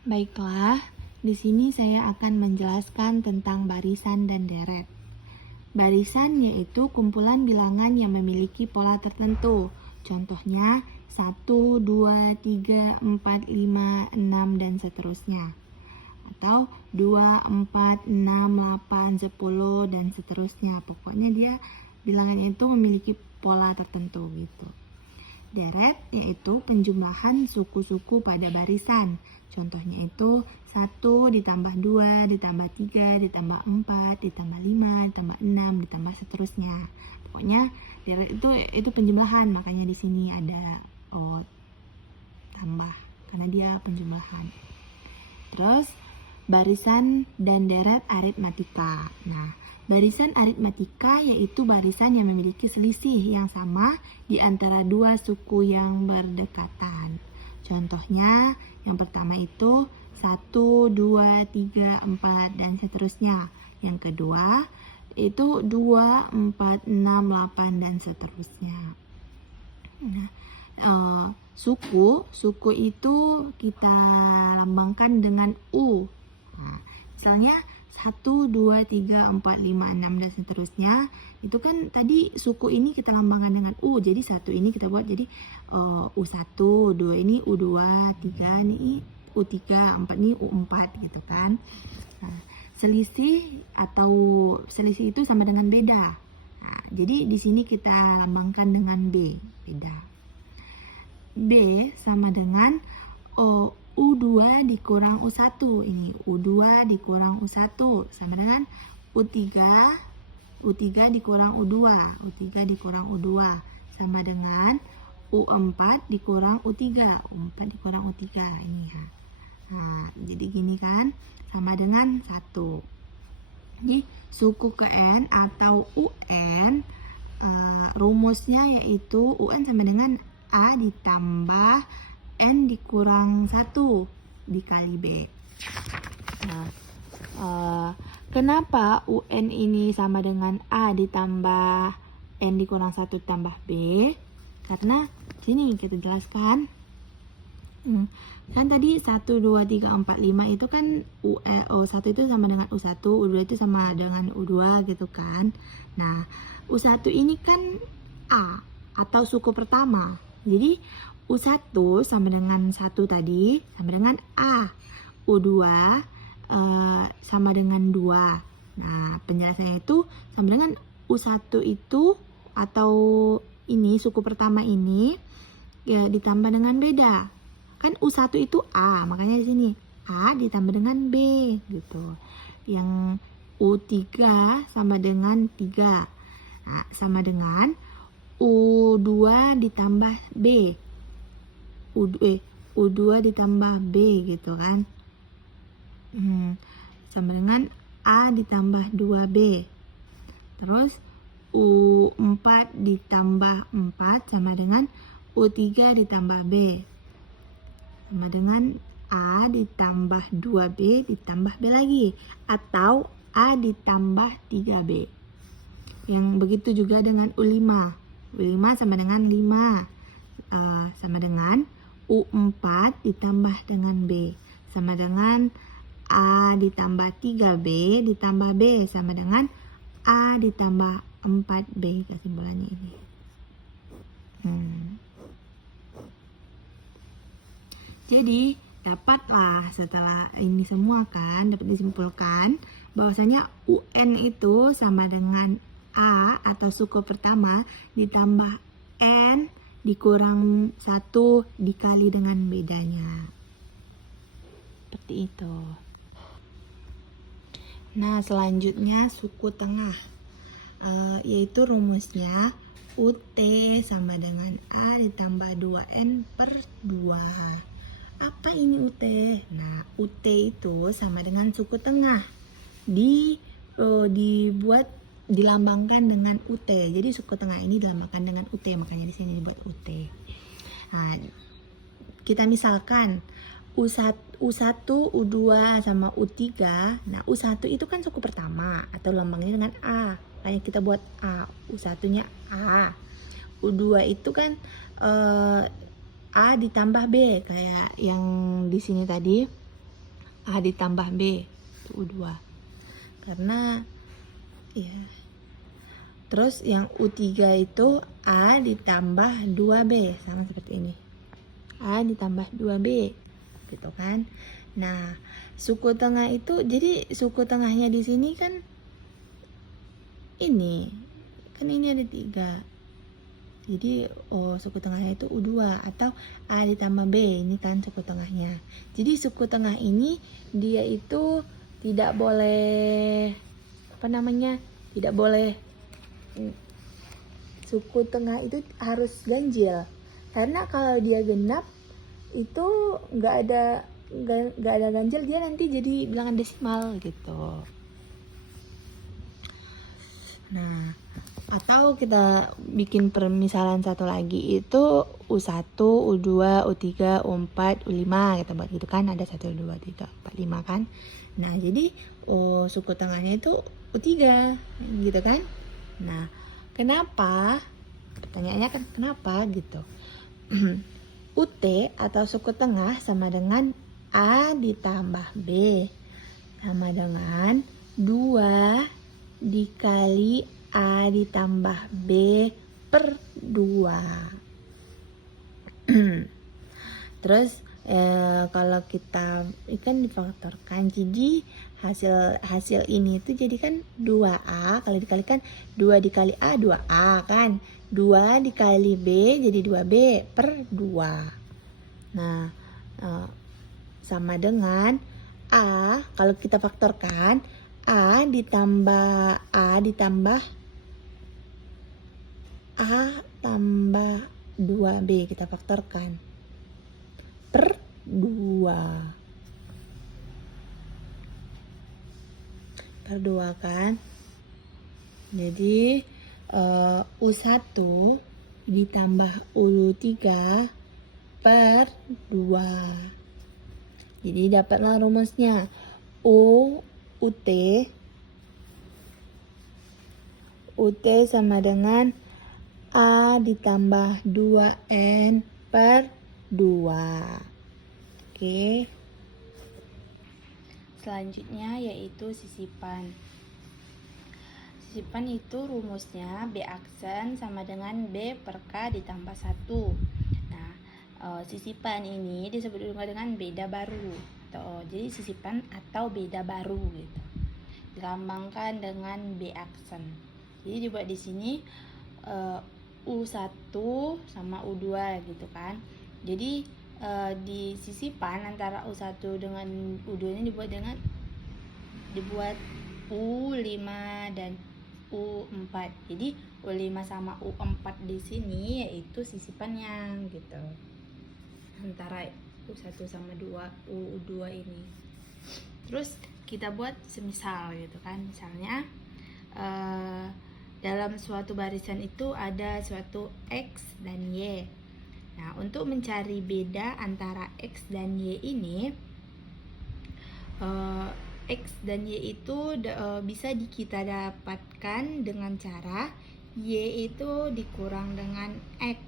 Baiklah, di sini saya akan menjelaskan tentang barisan dan deret. Barisan yaitu kumpulan bilangan yang memiliki pola tertentu. Contohnya 1, 2, 3, 4, 5, 6, dan seterusnya. Atau 2, 4, 6, 8, 10, dan seterusnya. Pokoknya dia bilangannya itu memiliki pola tertentu gitu. Deret yaitu penjumlahan suku-suku pada barisan. Contohnya itu 1 ditambah 2 ditambah 3 ditambah 4 ditambah 5 ditambah 6 ditambah seterusnya. Pokoknya deret itu penjumlahan, makanya di sini ada tambah karena dia penjumlahan. Terus barisan dan deret aritmatika. Nah, barisan aritmatika yaitu barisan yang memiliki selisih yang sama di antara dua suku yang berdekatan. Contohnya, yang pertama itu 1, 2, 3, 4, dan seterusnya. Yang kedua, itu 2, 4, 6, 8, dan seterusnya. Nah, suku itu kita lambangkan dengan U. Nah, misalnya 1, 2, 3, 4, 5, 6, dan seterusnya. Itu kan tadi suku ini kita lambangkan dengan U. Jadi 1 ini kita buat jadi U1, 2 ini U2, 3 ini U3, 4 ini U4 gitu kan. Nah, selisih itu sama dengan beda. Nah, jadi di sini kita lambangkan dengan B, beda. B sama dengan U2 dikurang U1. Ini U2 dikurang U1 sama dengan U3 dikurang U2. U3 dikurang U2 sama dengan U4 dikurang U3. U4 dikurang U3 ini ya. Nah, jadi gini kan, sama dengan 1. Jadi suku ke N atau UN rumusnya yaitu UN sama dengan A ditambah N dikurang 1 dikali B. Nah, kenapa UN ini sama dengan A ditambah N dikurang 1 tambah B? Karena sini kita jelaskan. Kan tadi 1, 2, 3, 4, 5 itu kan U1 itu sama dengan U1, U2 itu sama dengan U2 gitu kan. Nah, U1 ini kan A atau suku pertama. Jadi U1 sama dengan 1 tadi sama dengan A. U2 sama dengan 2. Nah, penjelasannya itu sama dengan U1 itu atau ini suku pertama ini ya ditambah dengan beda. Kan U1 itu A, makanya di sini A ditambah dengan B gitu. Yang U3 sama dengan 3. Nah, sama dengan U2 ditambah B. U2 ditambah B gitu kan. Sama dengan A ditambah 2B. Terus U4 ditambah 4 sama dengan U3 ditambah B. Sama dengan A ditambah 2B ditambah B lagi. Atau A ditambah 3B. Yang begitu juga dengan U5. U5 sama dengan 5. Sama dengan U4 ditambah dengan B. Sama dengan A ditambah 3B ditambah B. Sama dengan A ditambah 4B. Kesimpulannya ini. Jadi dapatlah setelah ini semua kan dapat disimpulkan bahwasanya UN itu sama dengan A atau suku pertama ditambah N dikurang 1 dikali dengan bedanya. Seperti itu. Nah, selanjutnya suku tengah, yaitu rumusnya UT sama dengan A ditambah 2N per 2. Apa ini UT? Nah, UT itu sama dengan suku tengah. Dilambangkan dengan UT. Jadi suku tengah ini dilambangkan dengan UT, makanya di sini dibuat UT. Nah, kita misalkan U1, U2 sama U3. Nah, U1 itu kan suku pertama atau lambangnya dengan A. Makanya kita buat A. U1-nya A. U2 itu kan A ditambah B kayak yang di sini tadi. A ditambah B itu U2. Karena ya. Terus yang U3 itu A ditambah 2B, sama seperti ini. A ditambah 2B, gitu kan. Nah, suku tengah itu, jadi suku tengahnya di sini kan ini ada 3. Jadi suku tengahnya itu U2 atau A ditambah B, ini kan suku tengahnya. Jadi suku tengah ini dia itu tidak boleh tidak boleh, suku tengah itu harus ganjil. Karena kalau dia genap itu nggak ada ganjil, dia nanti jadi bilangan desimal gitu. Nah, atau kita bikin permisalan satu lagi itu U1, U2, U3, U4, U5 kita buat gitu kan, ada 1, 2, 3, 4, 5 kan. Nah, jadi suku tengahnya itu U3 gitu kan. Nah, kenapa? Pertanyaannya kan kenapa gitu. UT atau suku tengah sama dengan A ditambah B sama dengan 2 dikali A ditambah B per 2. Terus kalau kita ikan difaktorkan, jadi hasil ini itu jadi kan 2A, kalau dikalikan 2 dikali A 2A kan, 2 dikali B jadi 2B per 2. Nah, sama dengan A, kalau kita faktorkan A ditambah A tambah 2B kita faktorkan per 2 kan. Jadi U1 ditambah U3 per 2. Jadi dapatlah rumusnya UT sama dengan A ditambah 2N per 2. Oke. Selanjutnya yaitu sisipan. Sisipan itu rumusnya B aksen sama dengan B per K ditambah 1. Nah, sisipan ini disebut juga dengan beda baru. Jadi sisipan atau beda baru gitu. Dilambangkan dengan B aksen. Jadi dibuat di sini U1 sama U2 gitu kan. Jadi di sisipan antara U1 dengan U2 ini dibuat U5 dan U4. Jadi U5 sama U4 di sini yaitu sisipannya gitu. Antara U1 sama U2 ini. Terus kita buat semisal gitu kan. Misalnya dalam suatu barisan itu ada suatu X dan Y. Nah, untuk mencari beda antara X dan Y ini, X dan Y itu bisa kita dapatkan dengan cara Y itu dikurang dengan X,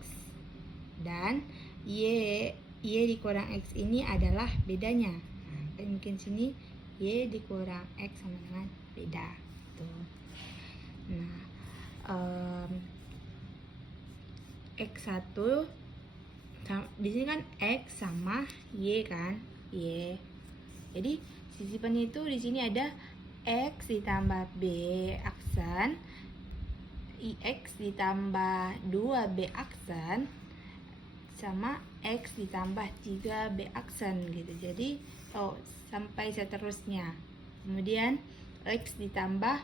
dan Y dikurang X ini adalah bedanya. Nah, mungkin sini Y dikurang X sama dengan beda tuh. Nah, X1 di sini kan X sama Y kan, Y. Jadi sisipannya itu di sini ada X ditambah B aksen, X ditambah 2B aksen, sama X ditambah 3B aksen gitu. Jadi sampai seterusnya. Kemudian X ditambah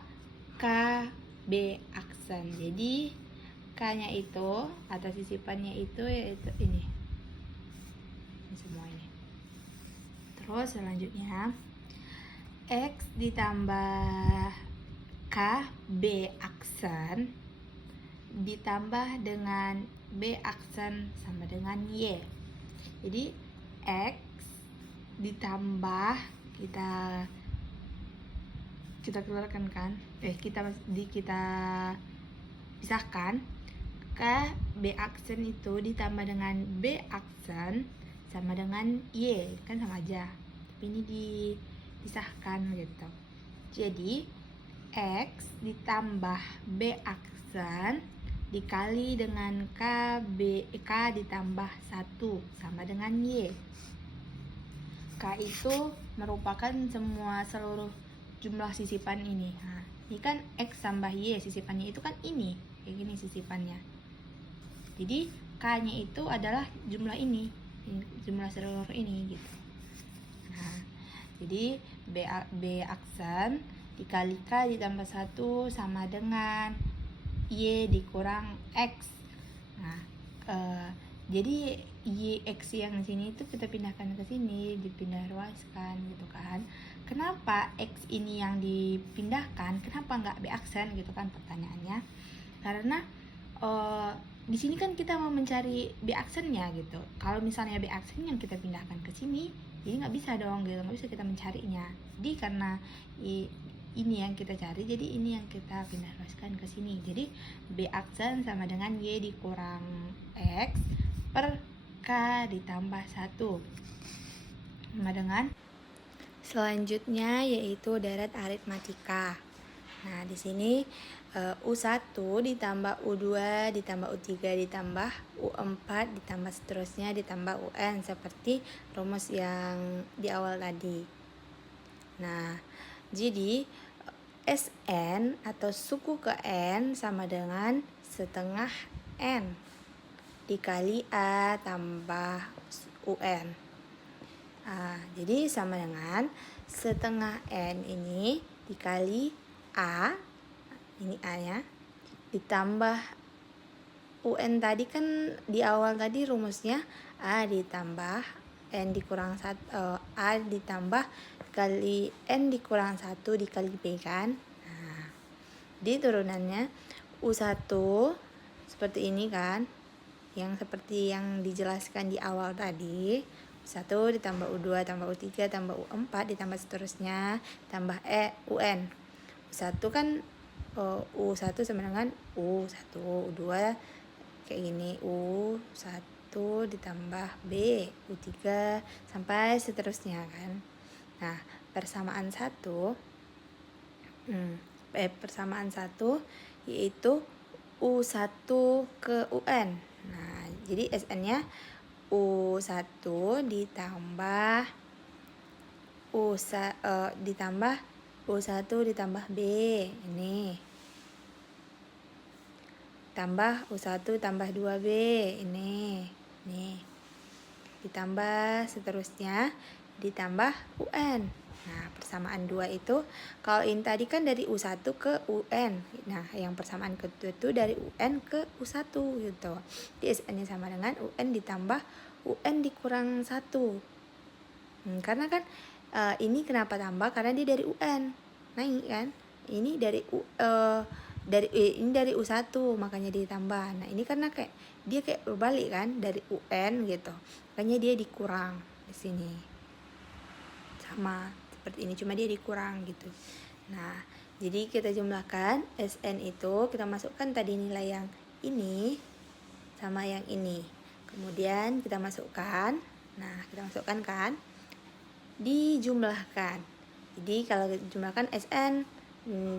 KB aksen. Jadi K-nya itu atau sisipannya itu yaitu ini semua ini. Terus selanjutnya X ditambah KB aksen ditambah dengan B aksen sama dengan Y. Jadi X ditambah kita keluarkan kan, kita pisahkan. K B aksen itu ditambah dengan B aksen sama dengan Y, kan sama aja. tapi ini dipisahkan gitu. Jadi X ditambah B aksen dikali dengan K ditambah 1 sama dengan Y. K itu merupakan seluruh jumlah sisipan ini. Nah, ini kan X tambah Y, sisipannya itu kan ini, kayak gini sisipannya. Jadi K-nya itu adalah jumlah ini, jumlah seluruh ini gitu. Nah, jadi B aksen dikali K ditambah 1 sama dengan Y dikurang X. Nah, jadi Y X yang di sini itu kita pindahkan ke sini, dipindah ruaskan gitu kan. Kenapa X ini yang dipindahkan? Kenapa nggak B aksen gitu kan pertanyaannya? Karena di sini kan kita mau mencari B aksennya gitu. Kalau misalnya B aksen yang kita pindahkan ke sini, jadi nggak bisa dong gitu, nggak bisa kita mencarinya. Jadi karena ini yang kita cari, jadi ini yang kita pindah ruaskan ke sini. Jadi B aksen sama dengan Y dikurang X per K ditambah 1 sama dengan selanjutnya yaitu deret aritmatika. Nah, di sini U1 ditambah U2 ditambah U3 ditambah U4 ditambah seterusnya ditambah UN seperti rumus yang di awal tadi. Nah, jadi Sn atau suku ke N sama dengan setengah N dikali A tambah UN. Jadi sama dengan setengah N ini dikali A, ini A nya, ditambah UN tadi kan di awal tadi rumusnya A ditambah N dikurang 1, A ditambah kali N dikurang 1 dikali B kan. Nah, di turunannya U1 seperti ini kan, yang seperti yang dijelaskan di awal tadi. U1 ditambah U2 tambah U3 tambah U4 ditambah seterusnya tambah UN. U1 kan U1 sama dengan U1, U2 kayak gini, U1 ditambah B, U3 sampai seterusnya kan. Nah, persamaan 1 yaitu U1 ke UN. Nah, jadi SN-nya U1 ditambah ditambah U1 ditambah B ini. Tambah U1 tambah 2B ini. Nih. Ditambah seterusnya ditambah UN. Nah, persamaan 2 itu kalau ini tadi kan dari U1 ke UN. Nah, yang persamaan kedua itu dari UN ke U1 gitu. Di SN-nya sama dengan UN ditambah UN dikurang 1. Karena kan ini kenapa tambah? Karena dia dari UN. Naik kan? Ini dari ini dari U1 makanya ditambah. Nah, ini karena dia kayak berbalik kan dari UN gitu. Makanya dia dikurang di sini. Sama seperti ini, cuma dia dikurang gitu. Nah, jadi kita jumlahkan SN itu, kita masukkan tadi nilai yang ini sama yang ini. Kemudian kita masukkan. Nah, kita masukkan kan, dijumlahkan. Jadi kalau dijumlahkan SN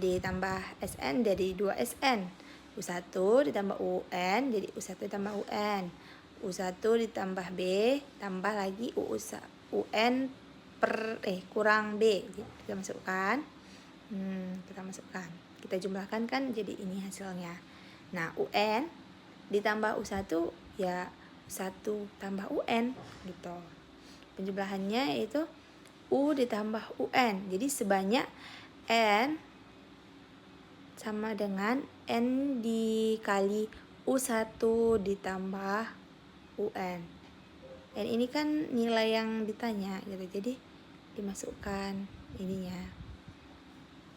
ditambah SN dari 2SN. U1 ditambah UN jadi U1 ditambah UN. U1 ditambah B tambah lagi UN kurang B. Jadi kita masukkan. Kita jumlahkan kan jadi ini hasilnya. Nah, UN ditambah U1 ya U1 tambah UN gitu. Penjumlahannya itu U ditambah UN. Jadi sebanyak N sama dengan N dikali U1 ditambah UN. N ini kan nilai yang ditanya gitu. Jadi dimasukkan ininya.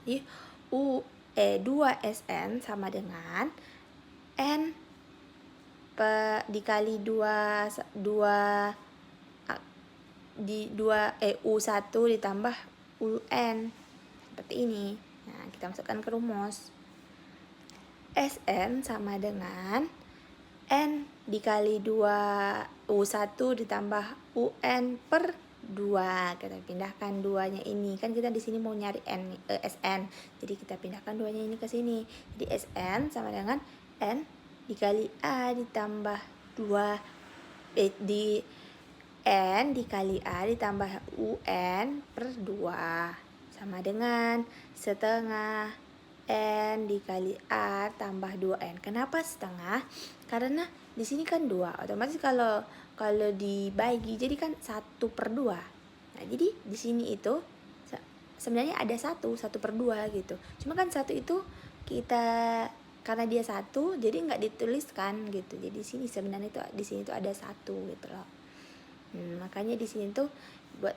Jadi 2SN sama dengan N dikali 2U1 ditambah UN seperti ini. Nah, kita masukkan ke rumus. SN sama dengan N dikali 2U1 ditambah UN per 2. Kita pindahkan 2-nya ini. Kan kita di sini mau nyari SN. Jadi kita pindahkan 2-nya ini ke sini. Jadi SN sama dengan N dikali A ditambah 2 di N dikali A ditambah UN per 2 sama dengan setengah N dikali A tambah 2N. Kenapa setengah? Karena di sini kan 2. Otomatis kalau dibagi jadi kan 1/2. Nah, jadi di sini itu sebenarnya ada 1/2 gitu. Cuma kan 1 itu kita karena dia 1 jadi nggak dituliskan gitu. Jadi di sini sebenarnya itu di sini tuh ada 1 gitu loh. Makanya di sini tuh buat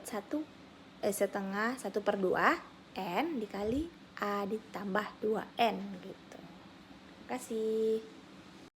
setengah 1/2 N dikali A ditambah 2N gitu. Terima kasih.